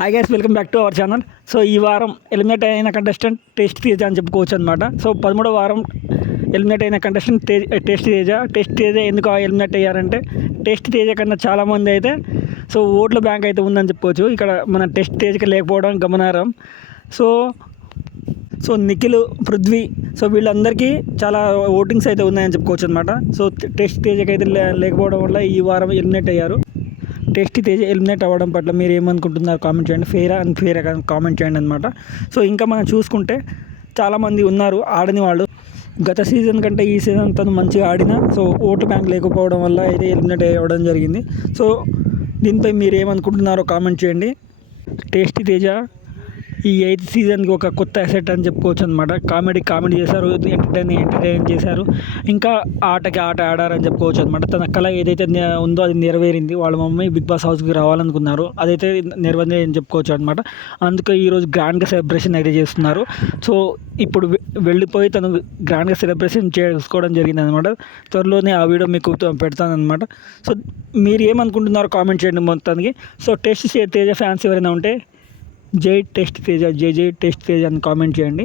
Hi guys, welcome back to our channel. So ఈ వారం eliminate అయిన కంటెస్టెంట్ టేస్ట్ తేజ అని చెప్పుకోవచ్చు అనమాట. సో 13వ వారం ఎలిమినేట్ అయిన కంటెస్టెంట్ టేస్ట్ తేజ ఎందుకు ఎలిమినేట్ అయ్యారంటే, టేస్ట్ తేజ కన్నా చాలామంది అయితే సో ఓట్ల బ్యాంక్ అయితే ఉందని చెప్పుకోవచ్చు. ఇక్కడ మన టేస్ట్ తేజకి లేకపోవడం గమనార్హం. సో నిఖిల్, పృథ్వీ, సో వీళ్ళందరికీ చాలా ఓటింగ్స్ అయితే ఉన్నాయని చెప్పుకోవచ్చు అనమాట. సో టేస్ట్ తేజకి అయితే లేకపోవడం వల్ల ఈ వారం ఎలిమినేట్ అయ్యారు. టేస్టీ తేజ ఎలిమినేట్ అవ్వడం పట్ల మీరు ఏమనుకుంటున్నారు కామెంట్ చేయండి. ఫెయిరా అన్ఫెయిరా కామెంట్ చేయండి అనమాట. సో ఇంకా మనం చూసుకుంటే చాలామంది ఉన్నారు ఆడని వాళ్ళు. గత సీజన్ కంటే ఈ సీజన్ తను మంచిగా ఆడిన సో ఓటు బ్యాంక్ లేకపోవడం వల్ల అయితే ఎలిమినేట్ అవ్వడం జరిగింది. సో దీనిపై మీరు ఏమనుకుంటున్నారో కామెంట్ చేయండి. టేస్టీ తేజ ఈ 8th సీజన్కి ఒక కొత్త అసెట్ అని చెప్పుకోవచ్చు అనమాట. కామెడీ చేశారు, ఎంటర్టైన్ చేశారు, ఇంకా ఆట ఆడారని చెప్పుకోవచ్చు అనమాట. తన కళ ఏదైతే ఉందో అది నెరవేరింది. వాళ్ళ మమ్మీ బిగ్ బాస్ హౌస్కి రావాలనుకున్నారు, అదైతే నెరవేరింది అని చెప్పుకోవచ్చు అనమాట. అందుకే ఈరోజు గ్రాండ్గా సెలబ్రేషన్ అయితే చేస్తున్నారు. సో ఇప్పుడు వెళ్ళిపోయి తను గ్రాండ్గా సెలబ్రేషన్ చేసుకోవడం జరిగింది అనమాట. త్వరలోనే ఆ వీడియో మీకు పెడతాను అనమాట. సో మీరు ఏమనుకుంటున్నారో కామెంట్ చేయండి మొత్తానికి. సో టేస్ట్ తేజ ఫ్యాన్స్ ఎవరైనా ఉంటే జై టేస్ట్ తేజ అని కామెంట్ చేయండి.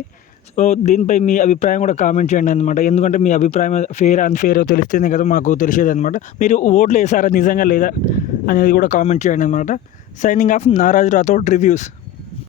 సో దీనిపై మీ అభిప్రాయం కూడా కామెంట్ చేయండి అనమాట. ఎందుకంటే మీ అభిప్రాయం ఫెయిర్ అన్ఫెయిర్ తెలిస్తేనే కదా మాకు తెలిసేది అనమాట. మీరు ఓట్లు వేసారా నిజంగా లేదా అనేది కూడా కామెంట్ చేయండి అనమాట. Signing off Naraj Rathod reviews.